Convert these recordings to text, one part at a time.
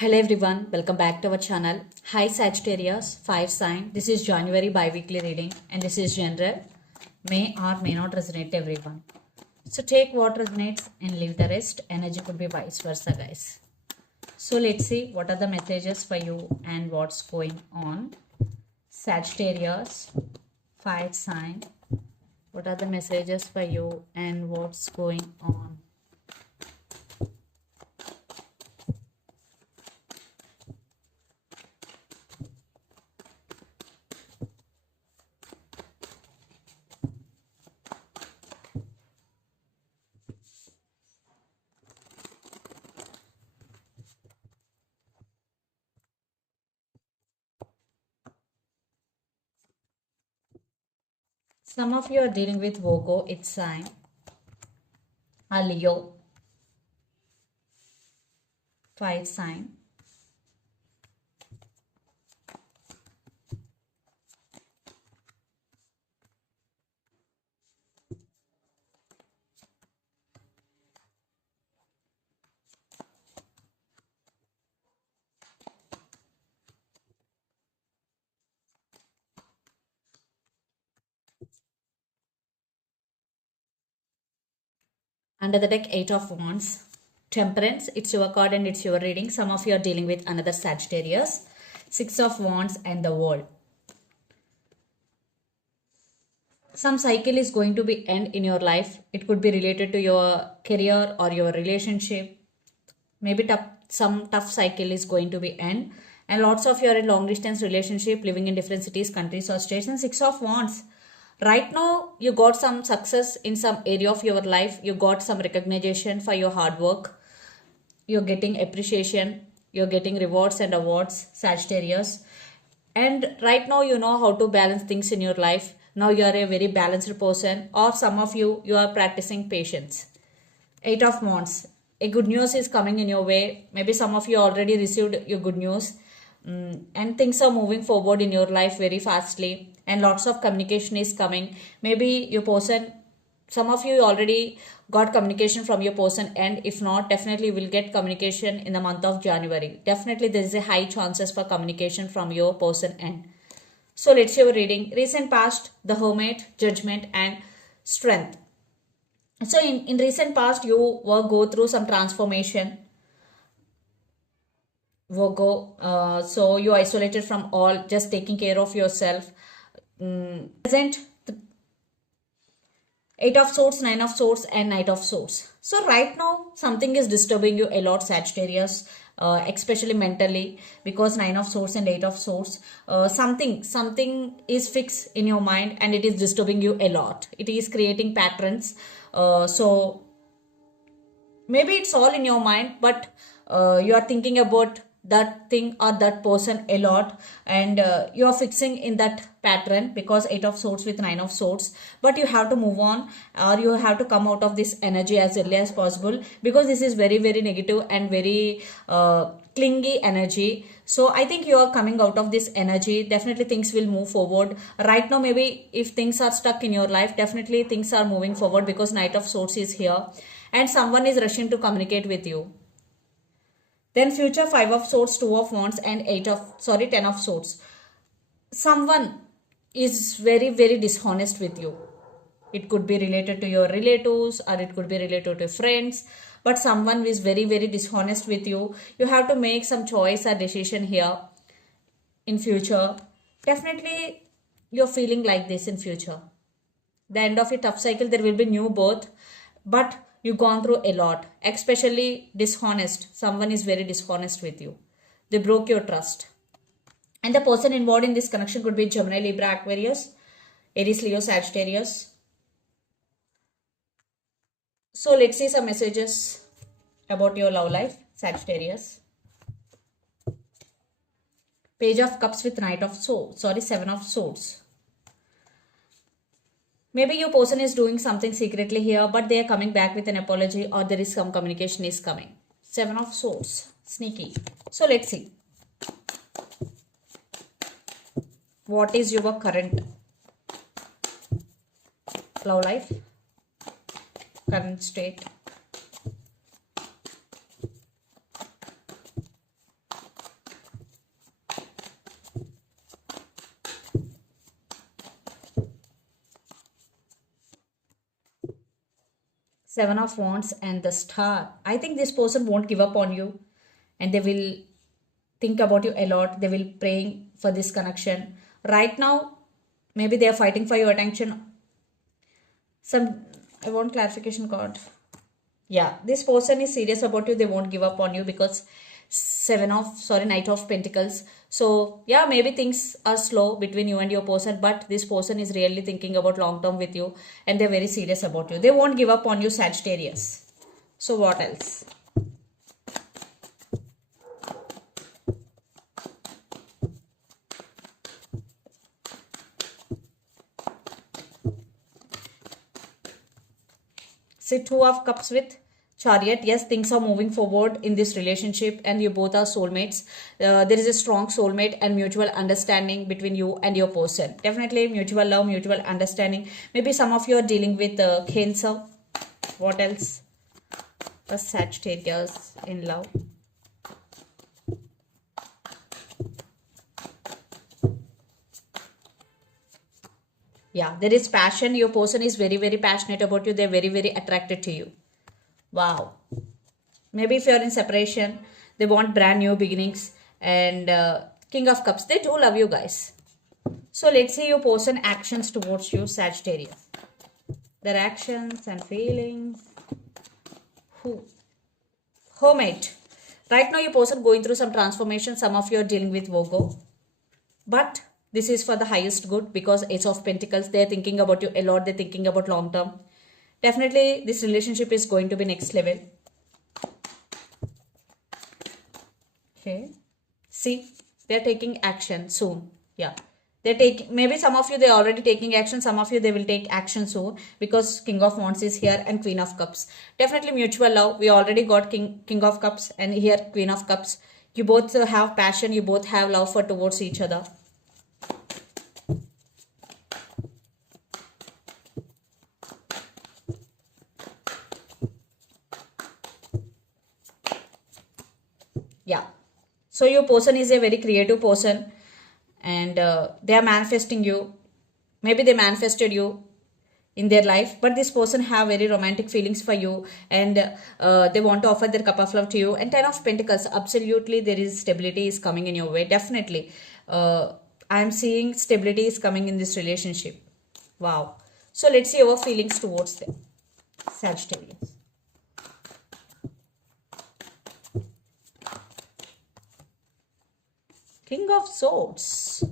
Hello everyone, welcome back to our channel. Hi Sagittarius, fire sign. This is January bi-weekly reading and this is general. May or may not resonate everyone. So take what resonates and leave the rest. Energy could be vice versa, guys. So let's see what are the messages for you and what's going on. Sagittarius, fire sign. What are the messages for you and what's going on? Some of you are dealing with Virgo, its sign, a Leo, fire sign. Under the deck, 8 of Wands. Temperance, it's your card and it's your reading. Some of you are dealing with another Sagittarius. 6 of Wands and the World. Some cycle is going to be end in your life. It could be related to your career or your relationship. Maybe some tough cycle is going to be end. And lots of you are in long distance relationship, living in different cities, countries or states. And 6 of Wands. Right now, you got some success in some area of your life. You got some recognition for your hard work. You're getting appreciation. You're getting rewards and awards, Sagittarius. And right now, you know how to balance things in your life. Now you are a very balanced person. Or some of you, you are practicing patience. 8 of Wands. A good news is coming in your way. Maybe some of you already received your good news. And things are moving forward in your life very fastly. And lots of communication is coming. Maybe your person, some of you already got communication from your person, and if not, definitely will get communication in the month of January. Definitely there is a high chances for communication from your person end. So let's see our reading. Recent past, the Hermit, Judgment and Strength. So in recent past, you were go through some transformation. Virgo, so you isolated from all, just taking care of yourself. Present, 8 of Swords, 9 of Swords and Knight of Swords. So right now, something is disturbing you a lot, Sagittarius, especially mentally, because 9 of Swords and 8 of Swords. Something is fixed in your mind and it is disturbing you a lot. It is creating patterns. So maybe it's all in your mind, but you are thinking about that thing or that person a lot, and you are fixing in that pattern because 8 of Swords with 9 of Swords. But you have to move on, or you have to come out of this energy as early as possible, because this is very very negative and very clingy energy. So I think you are coming out of this energy. Definitely things will move forward. Right now, maybe if things are stuck in your life, definitely things are moving forward because Knight of Swords is here and someone is rushing to communicate with you. Then future, 5 of Swords, 2 of Wands and 10 of Swords. Someone is very very dishonest with you. It could be related to your relatives or it could be related to friends, but someone is very very dishonest with you. You have to make some choice or decision here in future. Definitely you're feeling like this in future. The end of a tough cycle, there will be new birth, but you've gone through a lot, especially dishonest. Someone is very dishonest with you. They broke your trust. And the person involved in this connection could be Gemini, Libra, Aquarius, Aries, Leo, Sagittarius. So let's see some messages about your love life, Sagittarius. Page of Cups with Knight of Swords, 7 of Swords. Maybe your person is doing something secretly here, but they are coming back with an apology, or there is some communication is coming. 7 of Swords, sneaky. So let's see. What is your current love life? Current state. Seven of Wands and the Star. I think this person won't give up on you, and they will think about you a lot. They will praying for this connection. Right now, maybe they are fighting for your attention. Some I want clarification card. Yeah, this person is serious about you. They won't give up on you because Knight of Pentacles. So yeah, maybe things are slow between you and your person, but this person is really thinking about long term with you, and they're very serious about you. They won't give up on you, Sagittarius. So what else? See, Two of Cups with Chariot. Yes, things are moving forward in this relationship, and you both are soulmates. There is a strong soulmate and mutual understanding between you and your person. Definitely mutual love, mutual understanding. Maybe some of you are dealing with Cancer. What else? A Sagittarius in love. Yeah, there is passion. Your person is very, very passionate about you. They're very, very attracted to you. Wow. Maybe if you're in separation, they want brand new beginnings. And King of Cups, they do love you guys. So let's see your person actions towards you, Sagittarius. Their actions and feelings. Who? Hermit. Right now your person going through some transformation. Some of you are dealing with Virgo. But this is for the highest good because Ace of Pentacles, they're thinking about you a lot. They're thinking about long term. Definitely this relationship is going to be next level. Okay. See, they're taking action soon. Yeah. They take, maybe some of you, they're already taking action. Some of you, they will take action soon because King of Wands is here and Queen of Cups. Definitely mutual love. We already got King of Cups and here Queen of Cups. You both have passion. You both have love for towards each other. Yeah. So your person is a very creative person and they are manifesting you. Maybe they manifested you in their life, but this person have very romantic feelings for you and they want to offer their cup of love to you. And Ten of Pentacles, absolutely there is stability is coming in your way. Definitely. I am seeing stability is coming in this relationship. Wow. So let's see your feelings towards them. Sagittarius. King of Swords.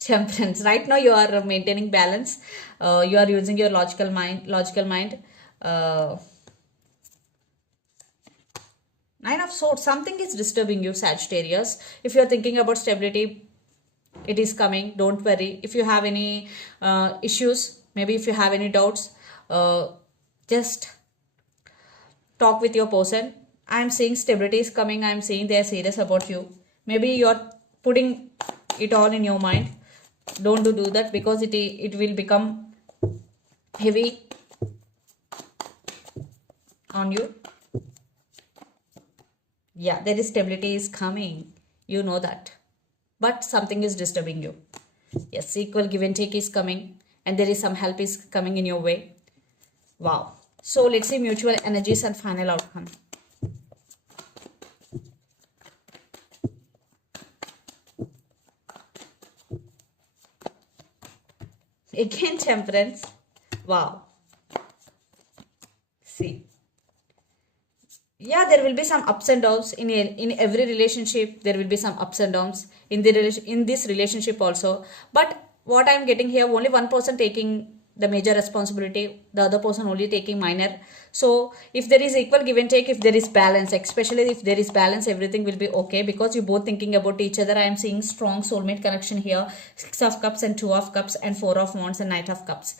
Temperance. Right now you are maintaining balance. You are using your logical mind. Nine of Swords. Something is disturbing you, Sagittarius. If you are thinking about stability, it is coming. Don't worry. If you have any issues, maybe if you have any doubts, just talk with your person. I am seeing stability is coming. I am seeing they are serious about you. Maybe you are putting it all in your mind. Don't do that because it will become heavy on you. Yeah, there is stability is coming. You know that. But something is disturbing you. Yes, equal give and take is coming. And there is some help is coming in your way. Wow. So let's see mutual energies and final outcome. Again, Temperance. Wow. See. Yeah, there will be some ups and downs in every relationship. There will be some ups and downs in in this relationship also. But what I am getting here, only one person taking the major responsibility, the other person only taking minor. So if there is equal give and take, if there is balance, especially if there is balance, everything will be okay because you both thinking about each other. I am seeing strong soulmate connection here. Six of Cups and Two of Cups and Four of Wands and Knight of Cups.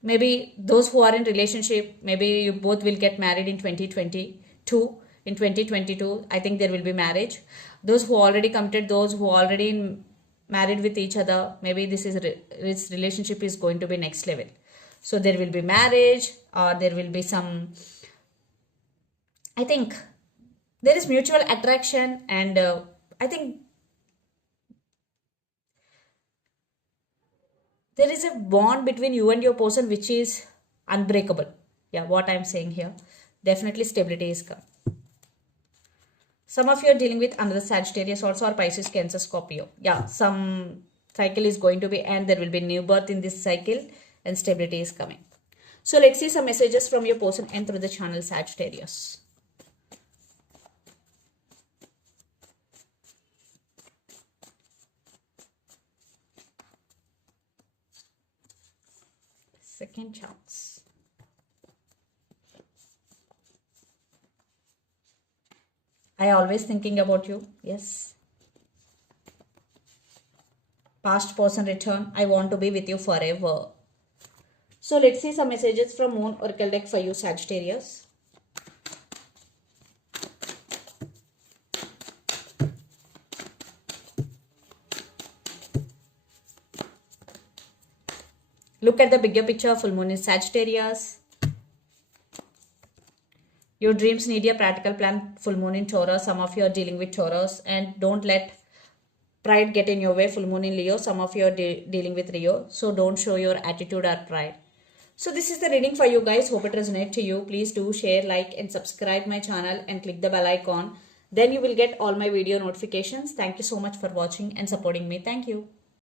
Maybe those who are in relationship, maybe you both will get married in 2022. In 2022, I think there will be marriage. Those who already committed, those who already married with each other, maybe this relationship is going to be next level. So there will be marriage or there will be some, I think there is mutual attraction and I think there is a bond between you and your person which is unbreakable. Yeah, what I'm saying here. Definitely stability is come. Some of you are dealing with another Sagittarius also, or Pisces, Cancer, Scorpio. Yeah, some cycle is going to be, and there will be new birth in this cycle, and stability is coming. So let's see some messages from your person and through the channel Sagittarius. Second chance. I always thinking about you. Yes. Past person return. I want to be with you forever. So let's see some messages from Moon Oracle deck for you, Sagittarius. Look at the bigger picture. Full moon is Sagittarius. Your dreams need a practical plan. Full moon in Taurus. Some of you are dealing with Taurus, and don't let pride get in your way. Full moon in Leo. Some of you are dealing with Leo, so don't show your attitude or pride. So this is the reading for you guys. Hope it resonates to you. Please do share, like and subscribe my channel and click the bell icon. Then you will get all my video notifications. Thank you so much for watching and supporting me. Thank you.